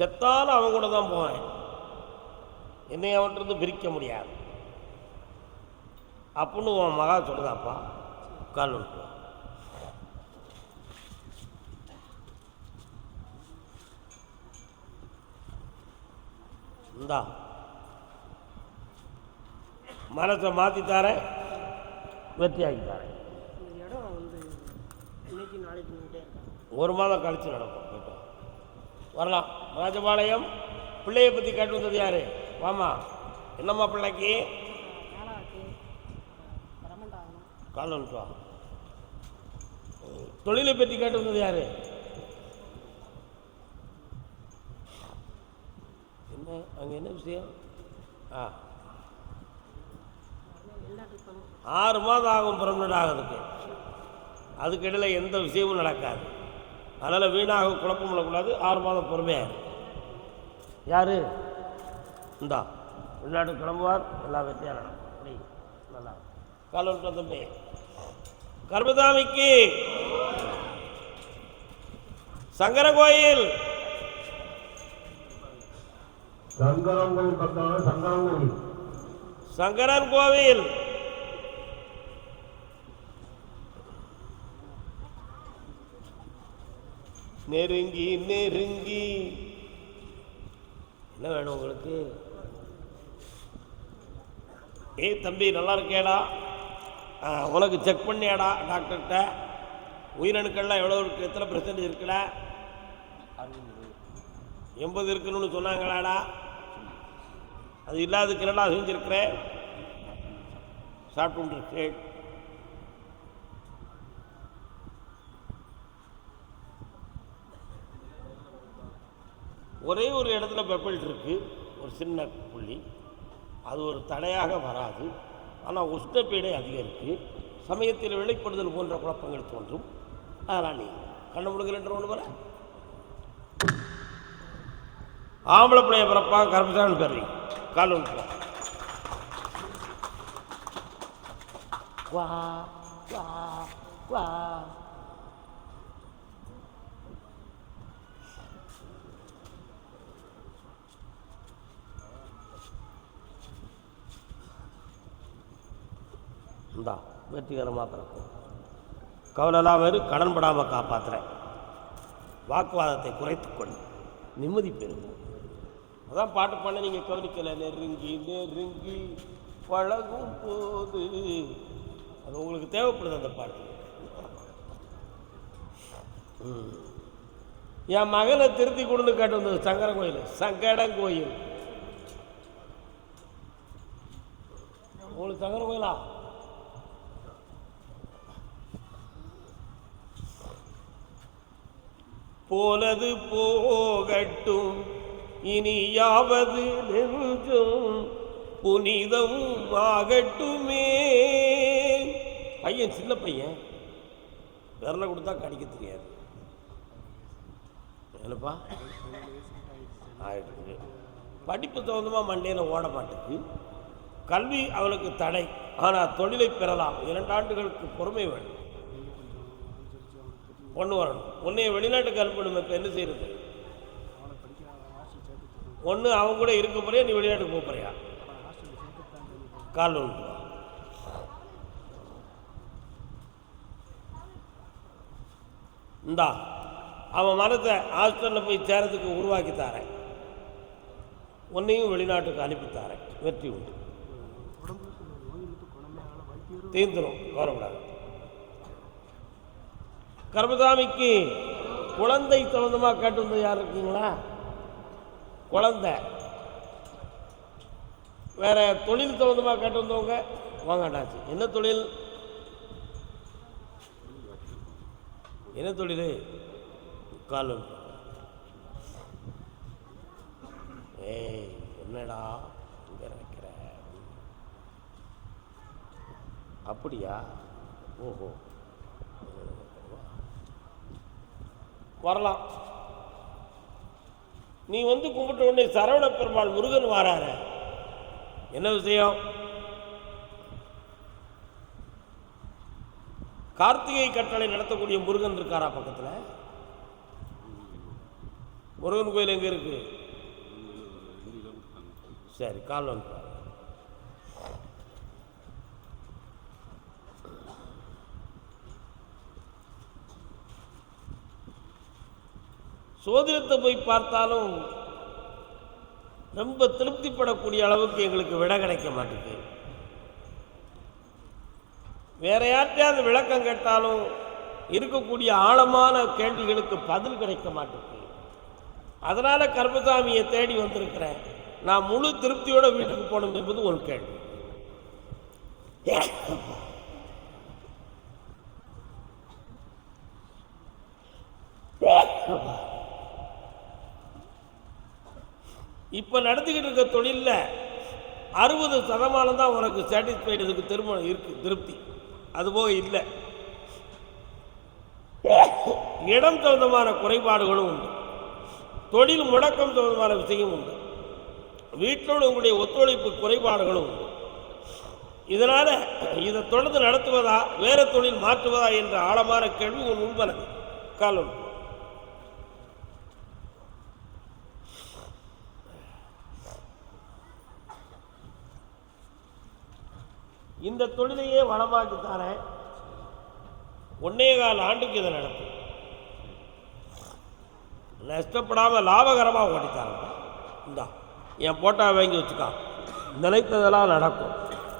செத்தாலும் அவன் கூட தான் போவேன், என்னை அவன்கிட்ட பிரிக்க முடியாது அப்படின்னு உன் மகா சொல்லுதாப்பா. கால் விட்டு இந்தா மனசை மாற்றித்தாரேன், வெற்றி ஆகித்தாரேன். ஒரு மாதம் கழிச்சு நடக்கும். வரலாம். ராஜபாளையம் பிள்ளையை பற்றி கேட்டு வந்தது யாரு? வாமா. என்னம்மா பிள்ளைக்கு? கால் வந்துட்டு. தொழிலை பற்றி கேட்டு வந்தது யாரு? என்ன அங்கே என்ன விஷயம்? 6 மாதம் ஆகும் பெர்மனண்ட் ஆகிறதுக்கு. அதுக்கிடையில் எந்த விஷயமும் நடக்காது. அதனால் வீணாக குழப்பம் பண்ணக்கூடாது. 6 மாதம் பொறுமையாக யார் இந்தா வெளிநாட்டு கிளம்புவார், எல்லாம் வெற்றியாக நடக்கும். அப்படி நல்லா கால் வந்துட்டு தம்பி. கர்மதாமிக்கு சங்கர கோயில், சங்கரன் கோவில் நெருங்கி நெருங்கி. என்ன வேணும் உங்களுக்கு? தம்பி நல்லா இருக்கேடா, உனக்கு செக் பண்ணியாடா டாக்டர்கிட்ட? உயிரணுக்கள்லாம் எவ்வளோ இருக்கு, எத்தனை % இருக்குல்ல? 80 இருக்குன்னு சொன்னாங்களாடா? அது இல்லாததுக்குறடா செஞ்சுருக்கிறேன், சாப்பிட்டுருக்கேன். ஒரே ஒரு இடத்துல பெப்பல் இருக்கு, ஒரு சின்ன புள்ளி. அது ஒரு தடையாக வராது. ஆனால் உஷ்ணப்பீடை அதிகரிக்கு, சமயத்தில் வெளிப்படுதல் போன்ற குழப்பங்கள் தோன்றும். அதெல்லாம் நீ கண்ண முடுங்கலன்ற ஒன்று வர ஆம்பளை பிள்ளைய பிறப்பா கருப்பசாமி பேர் கால் ஒன்று. வா வா வா. இந்தா வெற்றிகரமாக பிறக்கும். கவலைலாம் வேறு, கடன் படாமல் காப்பாற்றுறேன். வாக்குவாதத்தை குறைத்துக்கொள், நிம்மதி பெறும். அதான் பாட்டு பண்ண நீங்கள் கவனிக்கலை. நெருங்கி நெருங்கி பழகும் போது அது உங்களுக்கு தேவைப்படுது அந்த பாட்டு. என் மகனை திருத்தி கொடுன்னு கேட்டு வந்தது சங்கரன் கோயில், சங்கடன் கோயில். உங்களுக்கு சங்கரன் கோயிலா? போனது போகட்டும், இனியாவது நெஞ்சும் புனிதம் ஆகட்டுமே. பையன் சின்ன பையன், விரலை கொடுத்தா கடிக்க தெரியாது. என்னப்பா ஆயிட்டு படிப்பு தகுந்தமாக மண்டையில் ஓட மாட்டேங்குது. கல்வி அவனுக்கு தடை, ஆனால் தொழிலை பெறலாம். 2 ஆண்டுகளுக்கு பொறுமை வேணும். ஒன்று வரணும். ஒன்றைய வெளிநாட்டுக்கு அனுப்பணும். இப்போ என்ன செய்யறது? ஒன்று அவன் கூட இருக்க போறியா, நீ வெளிநாட்டுக்கு போக போறியா? கால் ஒன்று இந்தா அவன் மனத்தை ஹாஸ்டலில் போய் சேரத்துக்கு உருவாக்கி தாரேன். ஒன்றையும் வெளிநாட்டுக்கு அனுப்பித்தாரேன். வெற்றி உண்டு, தீர்ந்துடும், கவலைப்படாது. கர்மசாமிக்கு குழந்தை சம்பந்தமாக கேட்டு வந்தது யார் இருக்கீங்களா? குழந்தை. வேற தொழில் சம்பந்தமாக கேட்டு வந்தவங்க வாங்கண்டாச்சு. என்ன தொழில்? என்ன தொழில்? கால் என்னடா இங்க வைக்கிற? அப்படியா? ஓஹோ, வரலாம். நீ வந்து கும்பிட்ட உடனே சரவண பெருமாள் முருகன் வாரார, என்ன விஷயம்? கார்த்திகை கட்டளை நடத்தக்கூடிய முருகன் இருக்காரா பக்கத்தில்? முருகன் கோயில் எங்கே இருக்கு? சரி, கால் வந்து சோதிடத்தை போய் பார்த்தாலும் ரொம்ப திருப்திப்படக்கூடிய அளவுக்கு எங்களுக்கு விட கிடைக்க மாட்டேங்குது. வேற யார்ட்டையாவது விளக்கம் கேட்டாலும் இருக்கக்கூடிய ஆழமான கேள்விகளுக்கு பதில் கிடைக்க மாட்டேங்குது. அதனால கருப்பசாமியை தேடி வந்திருக்கிறேன். நான் முழு திருப்தியோட வீட்டுக்கு போகணும் என்பது ஒரு கேள்வி. இப்போ நடத்திக்கிட்டு இருக்க தொழிலில் 60% தான் உனக்கு சாட்டிஸ்ஃபைடு இருக்கு, திருமணம் இருக்கு, திருப்தி. அதுபோக இல்லை. இடம் சம்பந்தமான குறைபாடுகளும் உண்டு, தொழில் முடக்கம் சம்பந்தமான விஷயம் உண்டு, வீட்டோடு உங்களுடைய ஒத்துழைப்பு குறைபாடுகளும் உண்டு. இதனால் இதை தொடர்ந்து நடத்துவதா வேறு தொழில் மாற்றுவதா என்ற ஆழமான கேள்வி உன் முன்பனது. காலம் இந்த தொழிலையே வளமாக்கித்தானே 1.25 ஆண்டுக்கு இதை நடத்தும். நஷ்டப்படாமல் லாபகரமாக ஓட்டித்தாங்க. இந்தா என் போட்டா வாங்கி வச்சுக்கா, நினைத்ததெல்லாம் நடக்கும்,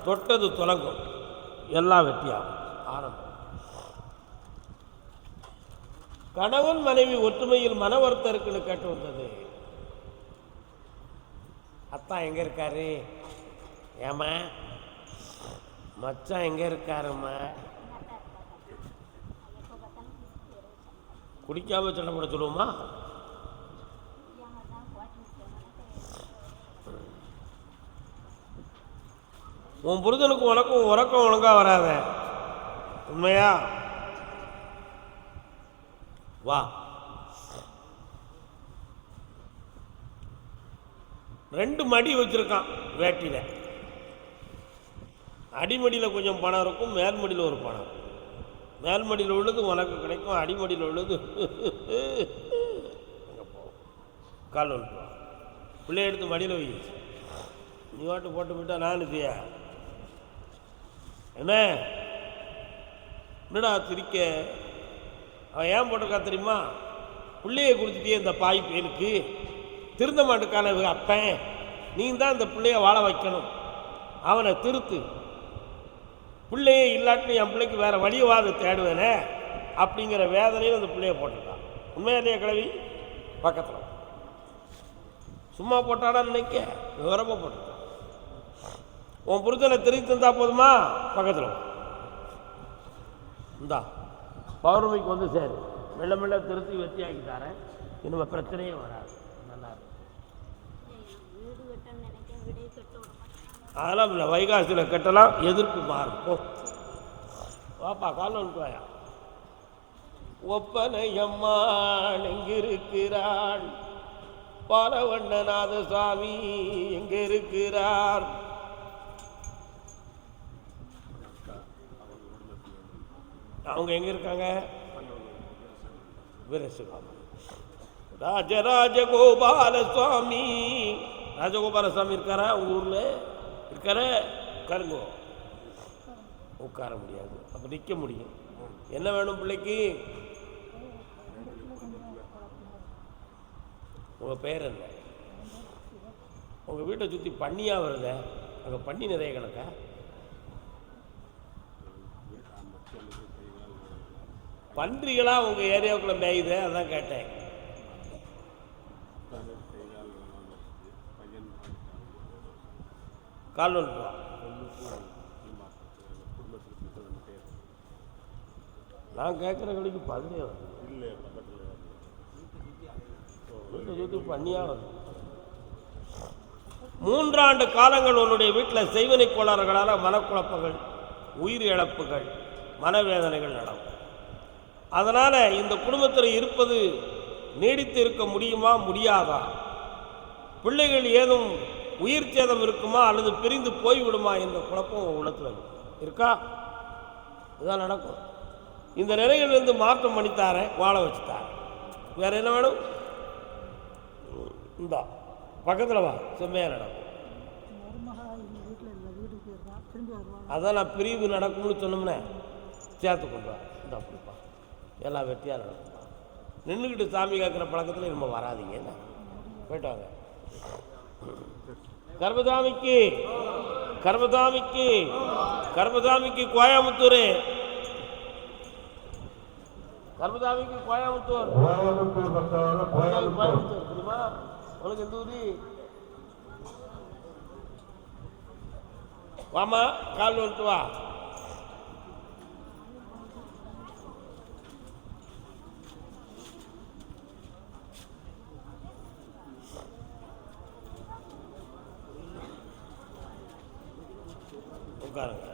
தொட்டது தொடங்கும், எல்லாம் வெற்றியாகும். ஆரம்பம். கணவன் மனைவி ஒற்றுமையில் மன வருத்தம் இருக்குன்னு கேட்டு வந்தது. அத்தான் எங்கே இருக்காரு? ஏமா மச்சான் எங்கே இருக்காருமா? குடிக்காம சண்டை போட சொல்லுவோமா? உன் புரிதலுக்கு உனக்கும் உறக்கம் ஒழுங்கா வராத. உண்மையா? வா. 2 மடி வச்சிருக்கான் வேட்டியில. அடிமடியில் கொஞ்சம் பணம் இருக்கும், மேல்மடியில் ஒரு பணம். மேல்மடியில் உள்ளது உனக்கு கிடைக்கும், அடிமடியில் உள்ளது கால் வந்துட்டு பிள்ளை எடுத்து மடியில் வை. நீ வாட்டு போட்டு விட்டா நான் இதுயா என்ன என்னடா திரிக்க? அவன் ஏன் போட்டிருக்கா தெரியுமா? பிள்ளையை கொடுத்துட்டே இந்த பாய் பேருக்கு திருந்த மாட்டுக்கான அப்பன், நீ தான் இந்த பிள்ளைய வாழ வைக்கணும், அவனை திருத்து. பிள்ளையே இல்லாட்டி என் பிள்ளைக்கு வேறு வழியவாத தேடுவேனே அப்படிங்கிற வேதனையும் அந்த பிள்ளைய போட்டிருக்கான். உண்மையிலேயே கிளவி பக்கத்தில் சும்மா போட்டாடா நினைக்க, விவரமாக போட்டிருக்கான். உன் புருஷனை திருத்தி தந்தா போதுமா? பக்கத்தில் இந்தா பௌர்ணமிக்கு வந்து சேரு, மெல்ல மெல்ல திருத்தி வெற்றியாக்கி தரேன், இன்னும் பிரச்சனையே வராது. நல்லா அதெல்லாம் இல்லை, வைகாசியில் கட்டலாம், எதிர்ப்பு மாறும். போ வாப்பா, கால் வந்துட்டு வாயா. ஒப்பனையம்மாள் எங்கிருக்கிறாள், பாலவண்ணநாத சுவாமி எங்க இருக்கிறார்? அவங்க எங்க இருக்காங்க? ராஜராஜகோபால சுவாமி. ராஜகோபால சுவாமி இருக்காரா உங்க ஊர்ல? இருக்கார? உட்காருங்க. உட்கார முடியாது, அப்ப நிற்க முடியும். என்ன வேணும் பிள்ளைக்கு? உங்க பேர் என்ன? உங்க வீட்டை சுற்றி பண்ணியா வருத? அங்கே பண்ணி நிறைய கணக்கா? பன்றிகளா உங்க ஏரியாவுக்குள்ள மேயுது, அதான் கேட்டேன். கால் வந்துட்டு நான் கேட்குற கடைக்கு பதிலே வருது. வீட்டை சுற்றி பண்ணியா வருது. 3 ஆண்டு காலங்கள் உன்னுடைய வீட்டில் செய்வனை கோளாறுகளால் மனக்குழப்பங்கள், உயிர் இழப்புகள், மனவேதனைகள் நடக்கும். அதனால் இந்த குடும்பத்தில் இருப்பது நீடித்து இருக்க முடியுமா முடியாதா? பிள்ளைகள் ஏதும் உயிர் சேதம் இருக்குமா அல்லது பிரிந்து போய்விடுமா என்ற குழப்பம் உள்ளத்தில் இருக்கா? இதுதான் நடக்கும். இந்த நிலையிலிருந்து மாற்றம் பண்ணித்தாரேன், வாழ வச்சுத்தாரேன். வேற என்ன வேணும்? இந்தா பக்கத்தில் வா, செம்மையாக நடக்கும். அதான் நான் பிரிவு நடக்கும்னு சொன்னோம்னே, சேர்த்து கொண்டு வா. இந்த அப்படிப்பா எல்லாம் வெற்றியாக நடக்கும்பா. நின்றுக்கிட்டு சாமி கேட்குற பழக்கத்தில் நம்ம வராதிங்க. என்ன போயிட்டு வாங்க. கர்மசாமிக்கு கர்மசாமிக்கு கர்மசாமிக்கு கோயம்புத்தூர், கர்மசாமிக்கு கோயம்புத்தூர் தெரியுமா உனக்கு? எந்த ஊரி? வாமா, கால் வந்துட்டு வா. உட்காருங்க.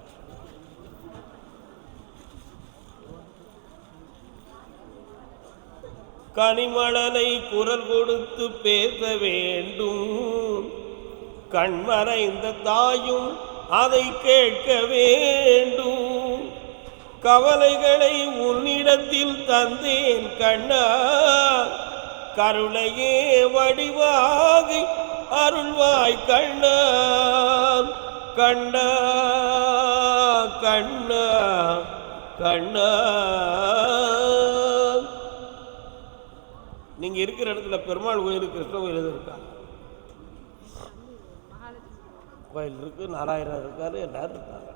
கனிமலனை குரல் கொடுத்து பேச வேண்டும், கண்மறைந்த தாயும் அதை கேட்க வேண்டும். கவலைகளை உன்னிடத்தில் தந்தேன் கண்ணா, கருணையே வடிவாகி அருள்வாய் கண்ணா, கண்ணா கண்ணா கண்ணா. நீங்க இருக்கிற இடத்துல பெருமாள் கோயில், கிருஷ்ண கோயில் எதுவும் இருக்கா? கோயில் இருக்கு, நாராயணர் இருக்காரு, எல்லாரும் இருக்காங்க.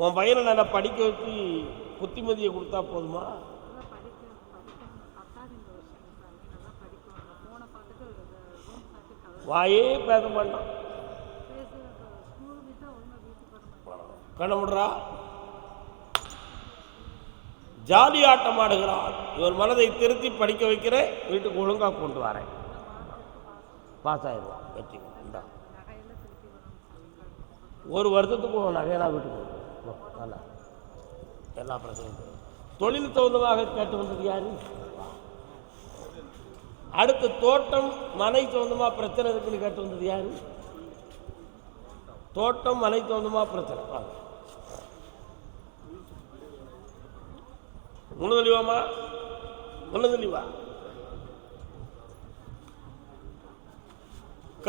உன் பையனை நல்லா படிக்க வச்சு புத்திமதியை கொடுத்தா போதுமா? வாயே பேச மாட்டான், கண்ணமுடுறா, ஜாலி ஆட்டம் ஆடுகிறான். இவன் மனதை திருத்தி படிக்க வைக்கிறேன், வீட்டுக்கு ஒழுங்கா கொண்டு வரேன், பாஸ் ஆயிடுவான். வச்சுக்க, ஒரு வருஷத்துக்கு நகையெல்லாம் வீட்டுக்கு நல்லா எல்லா பிரச்சனையும். தொழில் தகுந்தமாக கேட்டு வந்தது யாரு? அடுத்து தோட்டம் மனை சொந்தமா பிரச்சனை இருக்குன்னு கேட்டு வந்தது யாரு? தோட்டம் மனை சொந்தமா பிரச்சனை. ஒண்ணு தெளிவாமா? ஒண்ணு தெளிவா?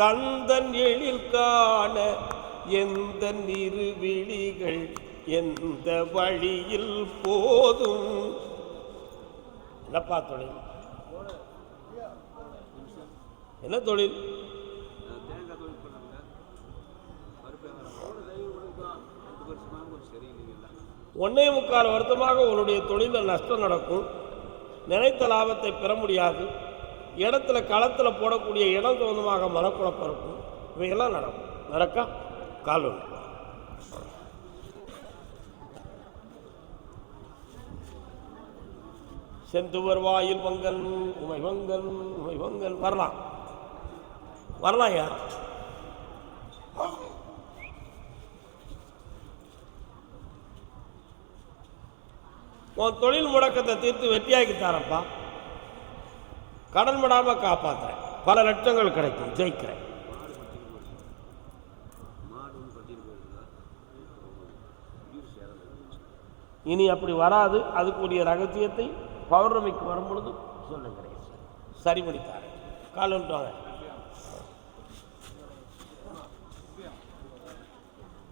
கந்தன் எழில் காண எந்த நிறுவிழிகள் எந்த வழியில் போதும். என்னப்பா தொழில்? என்ன தொழில்? ஒன்னே முக்கால் வருத்தமாக உன்னுடைய தொழிலில் நஷ்டம் நடக்கும், நினைத்த லாபத்தை பெற முடியாது, இடத்துல களத்தில் போடக்கூடிய இடம் சொந்தமாக மனக்குழப்பம் இருக்கும். இவையெல்லாம் நடக்கும். நடக்கா கால் செந்துவர் வாயில் வங்கல் உமை வங்கல் உமை வங்கல். வரலாம் வரலாம் யார்? உன் தொழில் முடக்கத்தை தீர்த்து வெற்றியாக்கி தரப்பா. கடன் படாம காப்பாத்துறேன், பல லட்சங்கள் கிடைக்கும், ஜெயிக்கிறேன். இனி அப்படி வராது. அதுக்குரிய ரகசியத்தை பௌர்ணமிக்கு வரும் பொழுது சொல்லுகிறேன். சரி பண்ணித்தாரேன். கால் வந்துட்டாங்க.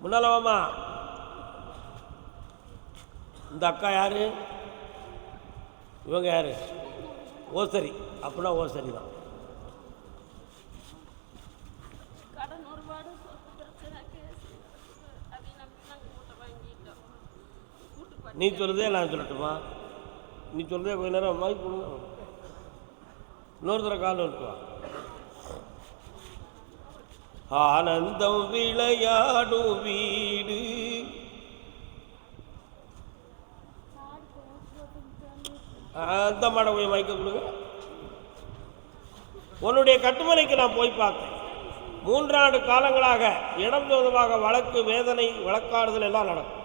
முன்னாலவாமா இந்த அக்கா யாரு? இவங்க யாரு? ஓசரி. அப்படின்னா ஓசரி தான். நீ சொல்றதே நான் சொல்லட்டுமா? நீ சொல்றதே கொஞ்ச நேரம் வாங்கி கொடுங்க. இன்னொரு தடவை கால் வந்துட்டு வா. ஆனந்தம் விளையாடும் வீடு, அந்த மாட போய் வாய்க்க கொடுங்க. உன்னுடைய கட்டுமனைக்கு நான் போய் பார்த்தேன். 3 ஆண்டு காலங்களாக இடம் சொந்தமாக வழக்கு, வேதனை, வழக்காடுதல் எல்லாம் நடக்கும்.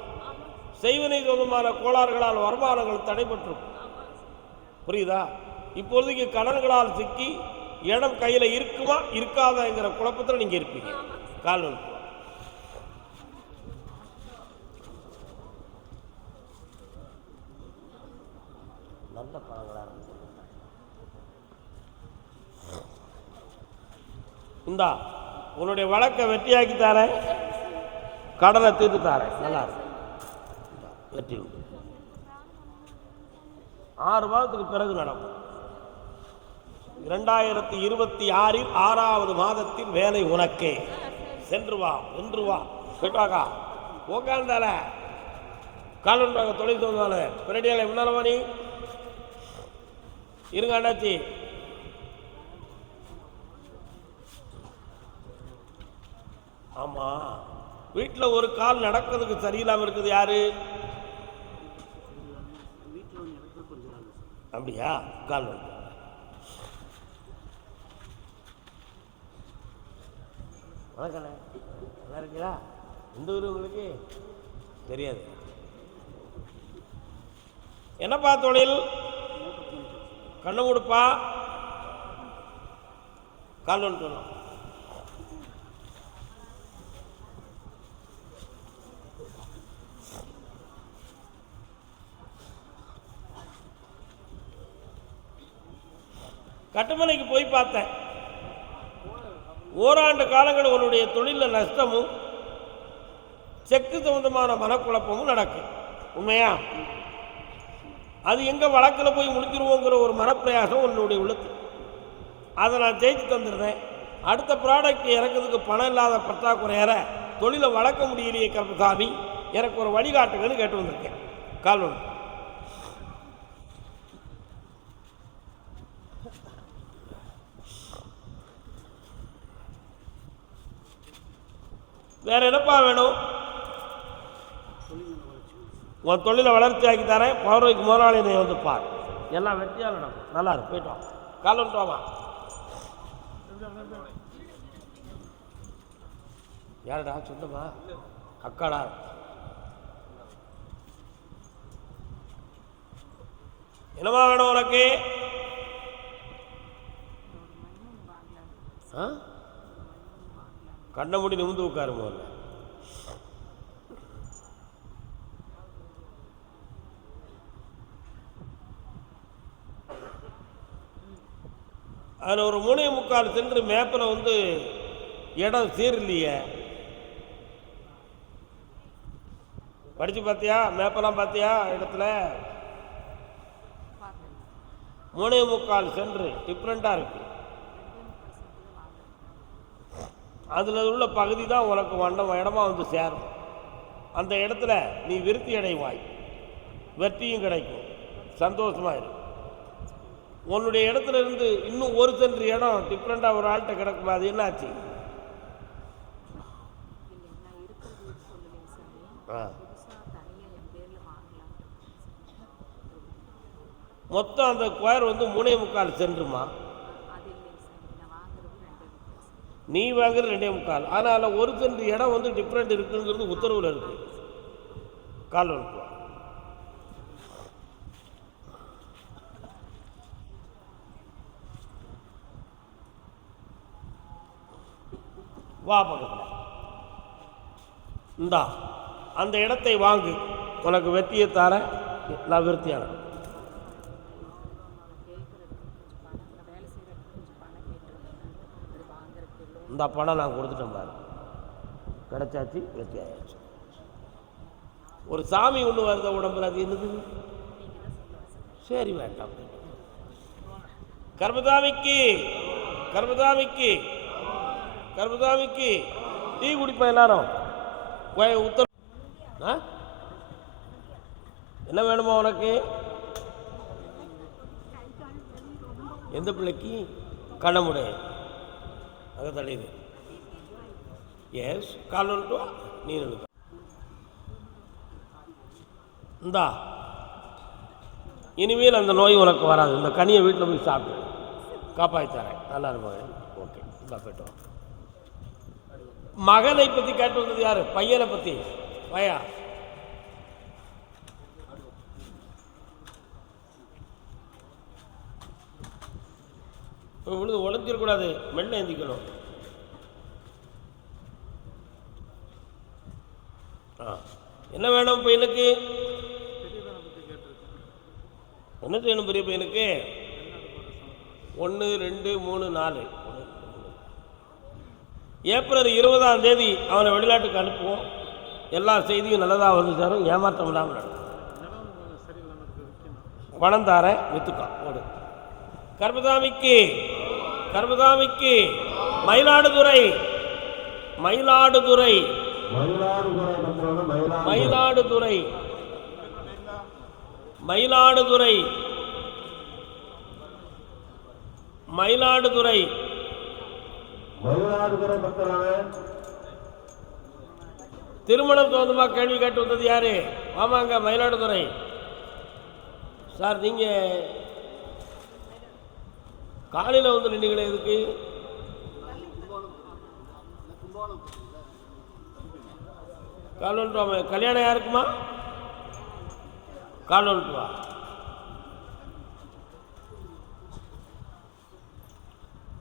செய்வனை சொந்தமான கோளாறுகளால் வருமானங்கள் தடைபட்டிருக்கும். புரியுதா? இப்பொழுதுக்கு கடன்களால் சிக்கி இடம் கையில் இருக்குமா இருக்காதாங்கிற குழப்பத்தில் நீங்க இருப்பீங்க. கால் வந்து நல்ல பழங்களா இந்தா உன்னுடைய வழக்கை வெற்றியாக்கி தாரேன், கடனை தீர்த்து தாரேன். நல்லா இருக்கு, வெற்றி உண்டு. 6 மாதத்துக்கு பிறகு நடக்கும். 2026 6வது மாதத்தில் வேலை உனக்கே. சென்று வா, வென்று வா. கேட்டாக்கா உக்காந்தால காலண்டாங்க தொழில் தோந்தால பின்னாடியால முன்னாலவா நீ இருங்க அண்ணாச்சி. ஆமா, வீட்டில் ஒரு கால் நடக்கிறதுக்கு சரியில்லாமல் இருக்குது. யாரு? அப்படியா? கால் வணக்கண்ணே, நல்லா இருக்கீங்களா? எந்த ஊர் உங்களுக்கு? தெரியாது. என்னப்பா தொழில்? கண்ணு கொடுப்பா, கால் ஒன்று சொல்லலாம். கட்டுமனைக்கு போய் பார்த்தேன். ஓராண்டு காலங்கள் உன்னுடைய தொழிலில் நஷ்டமும் செக்கு சம்பந்தமான மனக்குழப்பமும் நடக்கும். உண்மையா? அது எங்க வழக்கில் போய் முடிஞ்சிருவோங்கிற ஒரு மனப்பிரயாசம் உன்னுடைய உள்ளது. அதை நான் ஜெயிச்சு தந்துடுறேன். அடுத்த ப்ராடக்ட் இறக்கிறதுக்கு பணம் இல்லாத பற்றாக்குறையார தொழிலை வளர்க்க முடியலையே கருப்பசாமி, எனக்கு ஒரு வழிகாட்டுங்கன்னு கேட்டு வந்திருக்கேன். கால் ஒன்று. வேற என்னப்பா வேணும்? உன் தொழிலை வளர்ச்சி ஆக்கி தரேன். பௌர்ணமிக்கு முதலாளி நீ வந்து பார், எல்லாம் வெற்றியாக நடக்கும். நல்லா இருக்கு, போயிட்டோம். கால் வந்துட்டோமா? யாருடா? சொந்தமா? அக்காடா? என்னமா வேணும் உனக்கு? கண்ண மூடி நிமிந்து உட்காரு முதல்ல. அதில் ஒரு 3.25 சென்ட் மேப்பில் வந்து இடம் சீரலையே. படிச்சு பார்த்தியா? மேப்பெல்லாம் பார்த்தியா? இடத்துல 3.25 சென்ட் டிஃப்ரெண்டாக இருக்கு. அதில் உள்ள பகுதி தான் உனக்கு இடமா வந்து சேரும். அந்த இடத்துல நீ விருத்தி அடைவாய், வெற்றியும் கிடைக்கும், சந்தோஷமாக இருக்கும். உன்னுடைய இடத்துல இருந்து இன்னும் 1 சென்ட் இடம் டிஃப்ரெண்டாக ஒரு ஆள்கிட்ட கிடக்குமா? அது என்னாச்சு? மொத்தம் அந்த ஸ்கொயர் வந்து 3.25 சென்ட்டுமா. நீ வாங்குற 2.25. ஆனால் 1 சென்ட் இடம் வந்து டிஃப்ரெண்ட் இருக்குங்கிறது உத்தரவில் இருக்கு. கால் ஒன்று வா பக்கத்தில். இந்தா அந்த இடத்தை வாங்கு, உனக்கு வெற்றியை தார. நான் விருத்தியான இந்த பணம் நான் கொடுத்துட்டேன் பாரு, கிடைச்சாச்சு, வெற்றி ஆயாச்சு. ஒரு சாமி ஒன்று வருத உடம்புல, அது என்னது? சரி வேண்டாம். கர்மசாமிக்கு கர்மசாமிக்கு கர்மசாமிக்கு டீ குடிப்போம் எல்லாரும். உத்தர என்ன வேணுமா உனக்கு? எந்த பிள்ளைக்கு? கண்ணமுடைய அங்கே தள்ளிடு. எஸ், கால் வந்துட்டு வா, நீ நினைக்க. இந்தா இனிமேல் அந்த நோய் உனக்கு வராது. இந்த கனியை வீட்டில் போய் சாப்பிட்டு காப்பாற்றித்தரேன். நல்லா இருக்கும். ஓகே, இந்தா போய்ட்டு வா. மகனை பற்றி கேட்டு வந்தது யாரு? பையனை பற்றி. பையா விழுது உடஞ்சிடக்கூடாது, மெல்ல எந்திக்கணும். என்ன வேணும் பையனுக்கு? என்ன செய்யணும் பெரிய பையனுக்கு? 1 2 3 4 ஏப்ரல் 20ஆம் தேதி அவனை வெளிநாட்டுக்கு அனுப்புவோம். எல்லா செய்தியும் நல்லதாக வந்து சாரும், ஏமாற்றம் இல்லாமல் நடக்கும். பணம் தாரேன், வித்துக்கா ஓடு. கர்மசாமிக்கு கர்மசாமிக்கு மயிலாடுதுறை மயிலாடுதுறை மயிலாடுதுறை மயிலாடுதுறை மயிலாடுதுறை திருமணம் சம்பந்தமாக கேள்வி கேட்டு வந்தது யாரு? ஆமாங்க, மயிலாடுதுறை. சார் நீங்க காலையில் வந்து நின்றீங்களே, எதுக்கு? கால் கல்யாணம் யாருக்குமா? கால் வா.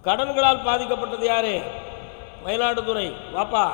கடன்களால் பாதிக்கப்பட்டது யாரு? மயிலாடுதுறை. வாப்பா.